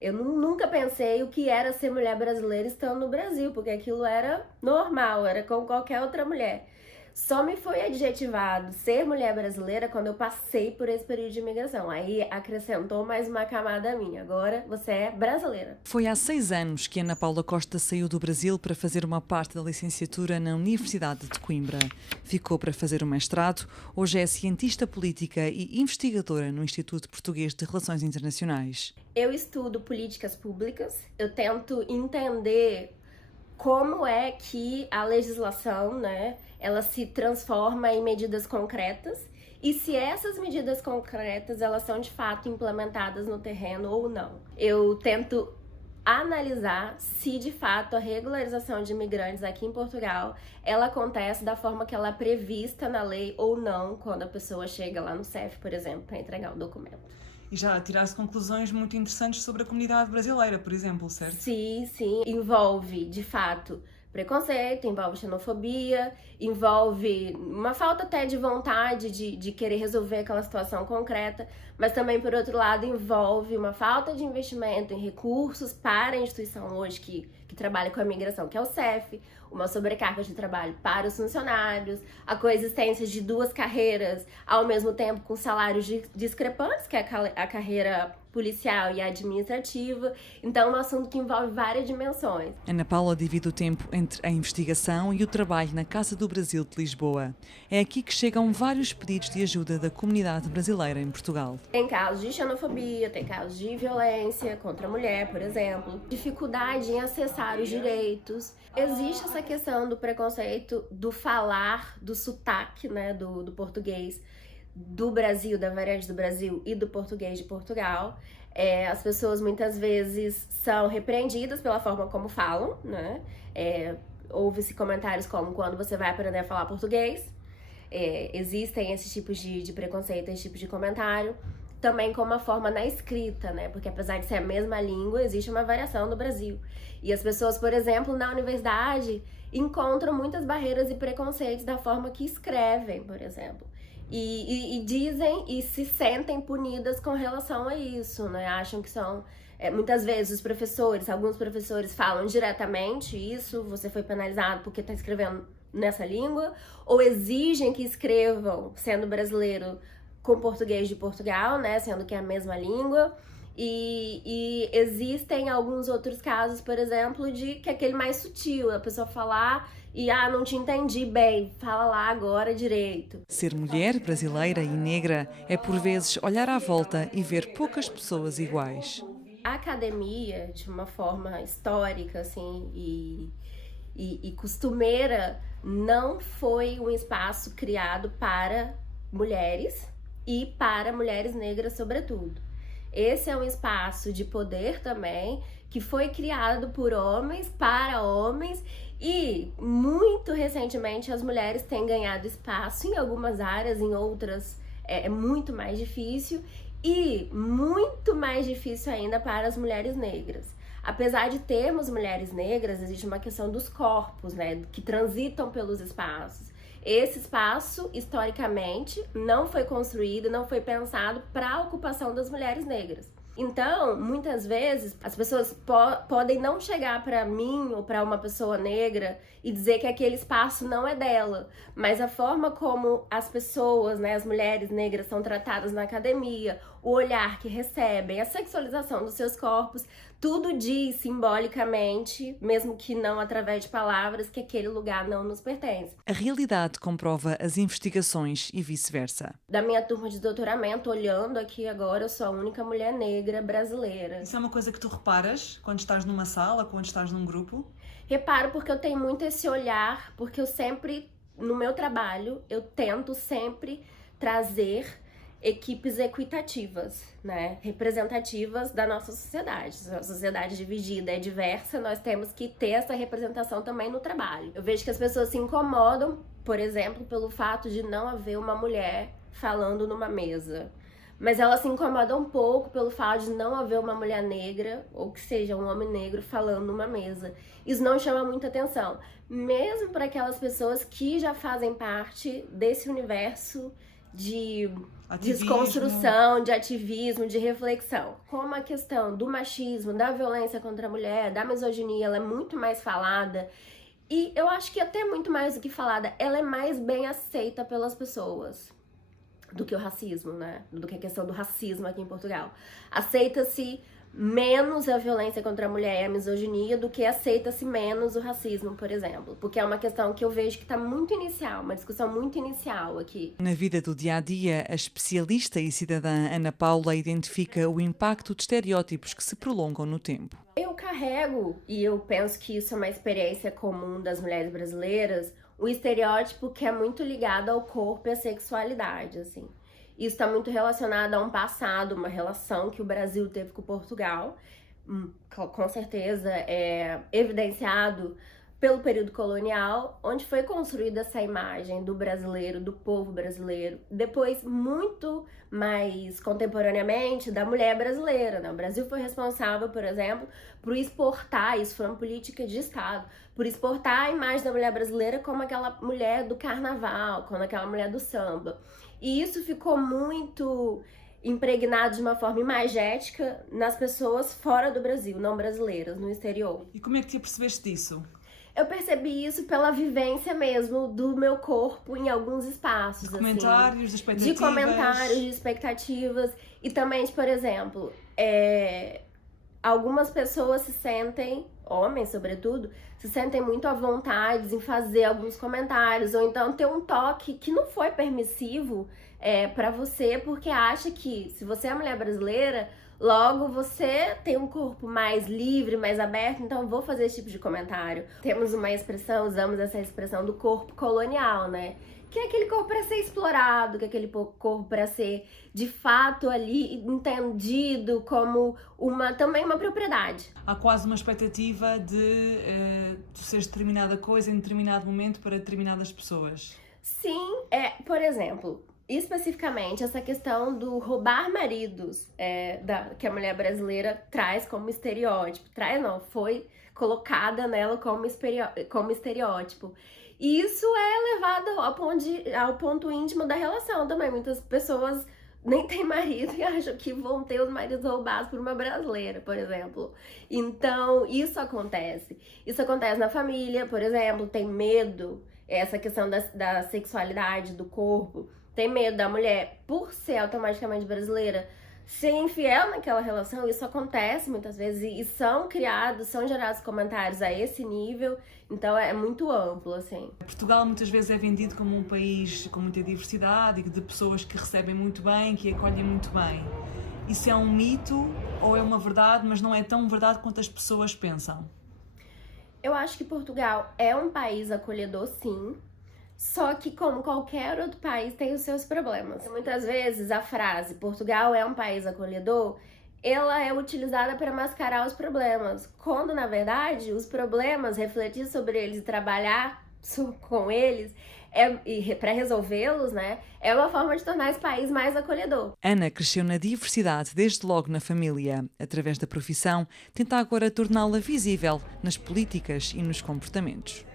Eu nunca pensei o que era ser mulher brasileira estando no Brasil, porque aquilo era normal, era como qualquer outra mulher. Só me foi adjetivado ser mulher brasileira quando eu passei por esse período de imigração. Aí acrescentou mais uma camada minha. Agora você é brasileira. Foi há 6 anos que Ana Paula Costa saiu do Brasil para fazer uma parte da licenciatura na Universidade de Coimbra. Ficou para fazer o mestrado, hoje é cientista política e investigadora no Instituto Português de Relações Internacionais. Eu estudo políticas públicas, eu tento entender como é que a legislação, né, ela se transforma em medidas concretas e se essas medidas concretas elas são de fato implementadas no terreno ou não. Eu tento analisar se de fato a regularização de imigrantes aqui em Portugal ela acontece da forma que ela é prevista na lei ou não quando a pessoa chega lá no CEF, por exemplo, para entregar o documento. E já tiraste conclusões muito interessantes sobre a comunidade brasileira, por exemplo, certo? Sim, envolve, de fato, preconceito, envolve xenofobia, envolve uma falta até de vontade de querer resolver aquela situação concreta, mas também, por outro lado, envolve uma falta de investimento em recursos para a instituição hoje que trabalha com a migração, que é o CEF, uma sobrecarga de trabalho para os funcionários, a coexistência de duas carreiras ao mesmo tempo com salários discrepantes, que é a carreira policial e administrativa. Então, é um assunto que envolve várias dimensões. Ana Paula divide o tempo entre a investigação e o trabalho na Casa do Brasil de Lisboa. É aqui que chegam vários pedidos de ajuda da comunidade brasileira em Portugal. Tem casos de xenofobia, tem casos de violência contra a mulher, por exemplo, dificuldade em acessar os direitos. Existe essa questão do preconceito, do falar, do sotaque, né, do português do Brasil, da variante do Brasil e do português de Portugal. As pessoas muitas vezes são repreendidas pela forma como falam, né? Houve-se comentários como quando você vai aprender a falar português. Existem esses tipos de preconceito, esse tipo de comentário. Também como a forma na escrita, né? Porque apesar de ser a mesma língua, existe uma variação no Brasil. E as pessoas, por exemplo, na universidade, encontram muitas barreiras e preconceitos da forma que escrevem, por exemplo. E dizem e se sentem punidas com relação a isso, né? Acham que são... muitas vezes alguns professores falam diretamente isso, você foi penalizado porque está escrevendo nessa língua, ou exigem que escrevam, sendo brasileiro, com português de Portugal, né? Sendo que é a mesma língua. E existem alguns outros casos, por exemplo, de que é aquele mais sutil, a pessoa falar e não te entendi bem, fala lá agora direito. Ser mulher, brasileira e negra é por vezes olhar à volta e ver poucas pessoas iguais. A academia, de uma forma histórica, assim, e costumeira, não foi um espaço criado para mulheres e para mulheres negras, sobretudo. Esse é um espaço de poder também, que foi criado por homens, para homens, e muito recentemente as mulheres têm ganhado espaço em algumas áreas, em outras é muito mais difícil, e muito mais difícil ainda para as mulheres negras. Apesar de termos mulheres negras, existe uma questão dos corpos, né, que transitam pelos espaços. Esse espaço, historicamente, não foi construído, não foi pensado para a ocupação das mulheres negras. Então, muitas vezes, as pessoas podem não chegar para mim ou para uma pessoa negra e dizer que aquele espaço não é dela, mas a forma como as pessoas, né, as mulheres negras são tratadas na academia, o olhar que recebem, a sexualização dos seus corpos, tudo diz simbolicamente, mesmo que não através de palavras, que aquele lugar não nos pertence. A realidade comprova as investigações e vice-versa. Da minha turma de doutoramento, olhando aqui agora, eu sou a única mulher negra brasileira. Isso é uma coisa que tu reparas quando estás numa sala, quando estás num grupo? Reparo porque eu tenho muito esse olhar, porque eu sempre, no meu trabalho, eu tento sempre trazer equipes equitativas, né, representativas da nossa sociedade. Se a sociedade dividida é diversa, nós temos que ter essa representação também no trabalho. Eu vejo que as pessoas se incomodam, por exemplo, pelo fato de não haver uma mulher falando numa mesa. Mas elas se incomodam um pouco pelo fato de não haver uma mulher negra, ou que seja, um homem negro falando numa mesa. Isso não chama muita atenção, mesmo para aquelas pessoas que já fazem parte desse universo de Ativismo. desconstrução, de ativismo, de reflexão. Como a questão do machismo, da violência contra a mulher, da misoginia, ela é muito mais falada. E eu acho que até muito mais do que falada, ela é mais bem aceita pelas pessoas do que o racismo, né? Do que a questão do racismo aqui em Portugal. Aceita-se menos a violência contra a mulher e a misoginia do que aceita-se menos o racismo, por exemplo. Porque é uma questão que eu vejo que está muito inicial, uma discussão muito inicial aqui. Na vida do dia-a-dia, a especialista e cidadã Ana Paula identifica o impacto de estereótipos que se prolongam no tempo. Eu carrego, e eu penso que isso é uma experiência comum das mulheres brasileiras, o estereótipo que é muito ligado ao corpo e à sexualidade, assim. Isso está muito relacionado a um passado, uma relação que o Brasil teve com Portugal, com certeza é evidenciado pelo período colonial, onde foi construída essa imagem do brasileiro, do povo brasileiro. Depois, muito mais contemporaneamente, da mulher brasileira, né? O Brasil foi responsável, por exemplo, por exportar, isso foi uma política de Estado, por exportar a imagem da mulher brasileira como aquela mulher do carnaval, como aquela mulher do samba. E isso ficou muito impregnado de uma forma imagética nas pessoas fora do Brasil, não brasileiras, no exterior. E como é que te apercebeste disso? Eu percebi isso pela vivência mesmo do meu corpo em alguns espaços. De comentários, de expectativas. De comentários, de expectativas. E também, por exemplo, algumas pessoas se sentem, homens sobretudo, se sentem muito à vontade em fazer alguns comentários, ou então ter um toque que não foi permissivo pra você, porque acha que se você é mulher brasileira, logo você tem um corpo mais livre, mais aberto, então vou fazer esse tipo de comentário. Temos uma expressão, usamos essa expressão do corpo colonial, né? Que é aquele corpo para ser explorado, que é aquele corpo para ser de fato ali entendido como também uma propriedade. Há quase uma expectativa de tu seres determinada coisa em determinado momento para determinadas pessoas. Sim, por exemplo, especificamente essa questão do roubar maridos, que a mulher brasileira traz como estereótipo. Foi colocada nela como estereótipo. E isso é levado ao ponto íntimo da relação também. Muitas pessoas nem têm marido e acham que vão ter os maridos roubados por uma brasileira, por exemplo. Então, isso acontece. Isso acontece na família, por exemplo, tem medo, essa questão da sexualidade, do corpo. Tem medo da mulher, por ser automaticamente brasileira, ser infiel naquela relação. Isso acontece muitas vezes e são gerados comentários a esse nível. Então é muito amplo, assim. Portugal muitas vezes é vendido como um país com muita diversidade e de pessoas que recebem muito bem, que acolhem muito bem. Isso é um mito ou é uma verdade, mas não é tão verdade quanto as pessoas pensam? Eu acho que Portugal é um país acolhedor, sim. Só que, como qualquer outro país, tem os seus problemas. Muitas vezes a frase "Portugal é um país acolhedor", ela é utilizada para mascarar os problemas, quando, na verdade, os problemas, refletir sobre eles e trabalhar com eles, e para resolvê-los, né, é uma forma de tornar esse país mais acolhedor. Ana cresceu na diversidade desde logo na família. Através da profissão, tenta agora torná-la visível nas políticas e nos comportamentos.